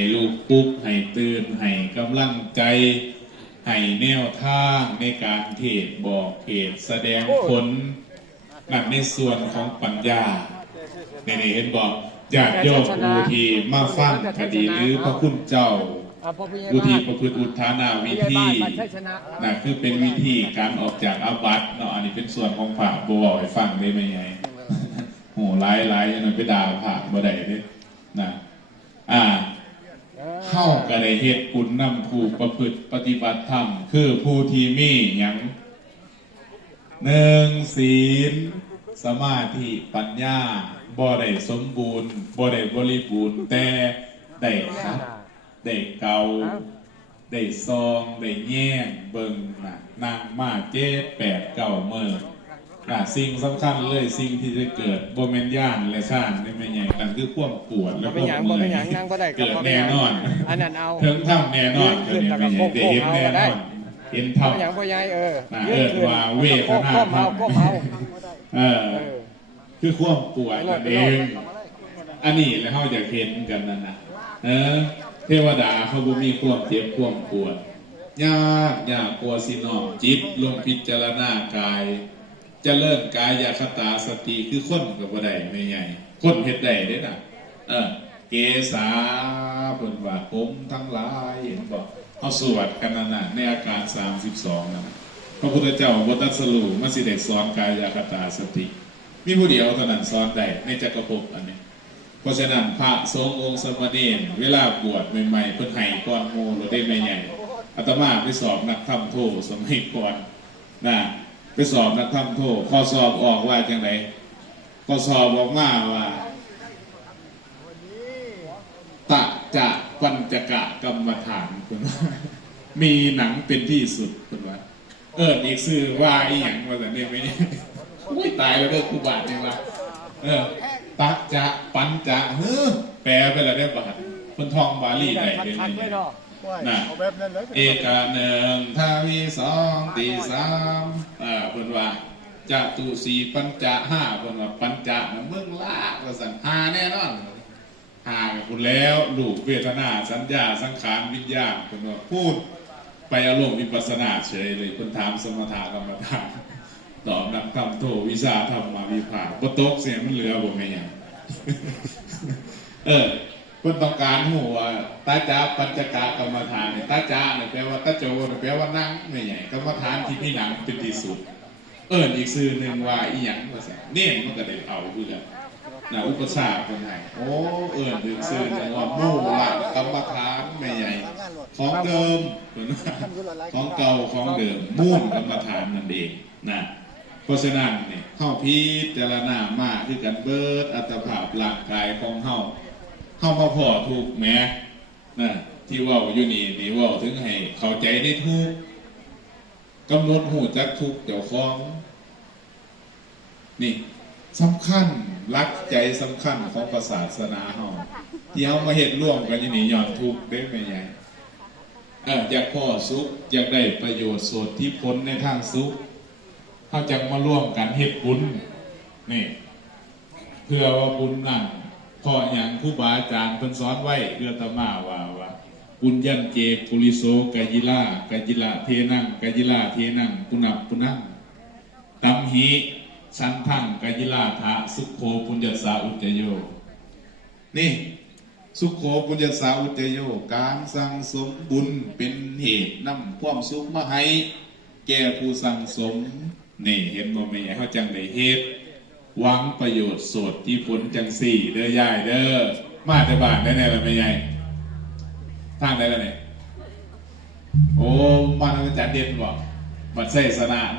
ให้ลูกปุ๊บให้ตื่นให้กำลังใจให้แนวทางในการเทศบอกเทศแสดงผลนั่นในส่วนของปัญญาในเห็นบอกญาติโยมผู้ที่มาฟังคดีหรือพระคุณเจ้าผู้ที่ประพฤติอุทานาวิธีนั่นคือเป็นวิธีการออกจากอาบัติเนาะอันนี้เป็นส่วนของพระบ่บอกให้ฟังได้ไหมไงโหหลายยังไงไปด่าพระบ่ได้เด้นะเข้าก็ได้เหตุบุญนำผู้ประพฤติปฏิบัติธรรมคือผู้ที่มีอย่างหนึ่งศีลสมาธิปัญญาบ่ได้สมบูรณ์บ่ได้บริบูรณ์แต่ได้ครับได้เกาได้ซองได้แย่งเบิ่งนางมา7-8-9 มื้อสิ่งสำคัญเลยสิ่งที่จะเกิดบ่แม่นย่านและซ่านได้ไม่ใหญ่นั่นคือความปวดและความเมื่อยเกิดแน่นอนอันนั้นเอาถึงทำแน่นอนเกิดไม่ใหญ่ได้เห็นแน่นอนเห็นทำอย่างพ่อใหญ่ว่าเวทนาทำคือความปวดนั่นเองอันนี้แล้วเขาจะเห็นกันนั่นนะเทวดาเขาบ่มีความเจ็บความปวดยากกลัวสิน้อมจิตลงพิจารณากายจะเริ่มกายคตาสติคือคนกับบ่ได้ไม่ใหญ่คนเฮ็ดได้เด้น่ะเกษาเพิ่นว่าผมทั้งหลายเห็นบ่เฮาสวดกันนั่นน่ะในอาการ32นั่นพระพุทธเจ้าบ่ตรัสรู้มาสิได้สอนกายคตาสติมีผู้เดียวเท่านั้นสอนได้ในจักรภพอันนี้เพราะฉะนั้นพระสงฆ์องค์สมณีเวลาบวชใหม่ๆเพิ่นให้ก่อนหมู่เราได้ไม่ใหญ่อาตมาไปสอบนักธรรมโทสมัยก่อนนะไปสอบนักธรรมโทข้อสอบออกว่าจังไดข้อสอบออกมาว่าตะจะปัญจกะกรรมฐานคุณมีหนังเป็นที่สุดคุณว่าอีกซื่อว่าอีหยังว่าแต่เนี่ยไม่ตายแล้วเด้อครูบาเนี่ยว่าตักจะปัญจะแปลไปแล้วได้บาทคนทองบาลีได้เป็นนะเอกาหนึ่งทาวีสองตีสามเพิ่นว่าจะตุสีปัญจะห้าเพิ่นว่าปัญจะนะเมืองลากว่าสันหาแน่นอนหากับคุณแล้วรูปเวทนาสัญญาสังขารวิญญาณเพิ่นว่าพูดไปอารมณ์วิปัสสนาเฉยเลยคนถามสมถะกรรมฐานตอบนักธรรมโทวิชาธรรมมาวิภาคบ่ตกเสียมันเหลือบ่แม่นหยังคนต้องการหัวตาจาปัญจกะกรรมฐานเนี่ยตาจาเนี่ยแปลว่าตาโจเนี่ยแปลว่านั่งไม่ใหญ่กรรมฐานที่พี่หนังเป็นที่สุดอีกซื่อหนึ่งว่าอีหยังว่าสิเนี่ยมันก็ได้เอาด้วยกันอุปสรรคคนไหนอีกซื่อหนึ่งว่ามู่หลักกรรมฐานไม่ใหญ่ของเดิมของเก่าของเดิมมุ่งกรรมฐานนั่นเองนะเพราะฉะนั้นเนี่ยเข้าพิจารณามากคือกันเบิดอัตภาพร่างกายของเข้ามาพอถูกแม้นะที่ว่าอยู่นี่ว่าถึงให้เข้าใจในทุกกำหนดหูจักทุกเจ้าของนี่สำคัญรักใจสำคัญของศาสนาเฮาที่เฮามาเห็นร่วมกันนี่ย้อนทุกได้ไหมใหญ่อยากพ่อสุขอยากได้ประโยชน์โสดที่พ้นในทางสุขเฮาจังมาร่วมกันเฮ็ดบุญนี่เพื่อว่าบุญนั่นพออย่างครูบาอาจารย์เพิ่นสอนไว้เพื่อตมาว่าปุญญังเจปุริโสกายิลาเทนังกายิลาเทนังปุนังตัมหิสันทังกายิลาทะสุขโขปุญญสาอุจโยนี่สุขโขปุญญสาอุจโยการสั่งสมบุญเป็นเหตุนำความสุขมาให้แก่ผู้สั่งสมนี่เห็นบ่แม่เฮาจังได้เฮ็ดหวังประโยชน์โสดที่ผลจังสี่เด้อยายเด้อมาแต่บ้านได้แน่ละแม่ยายทางได้ละเนี่ยโอ้มาทางอาจารย์เด่นบอกบัดไส้สนะเนาะ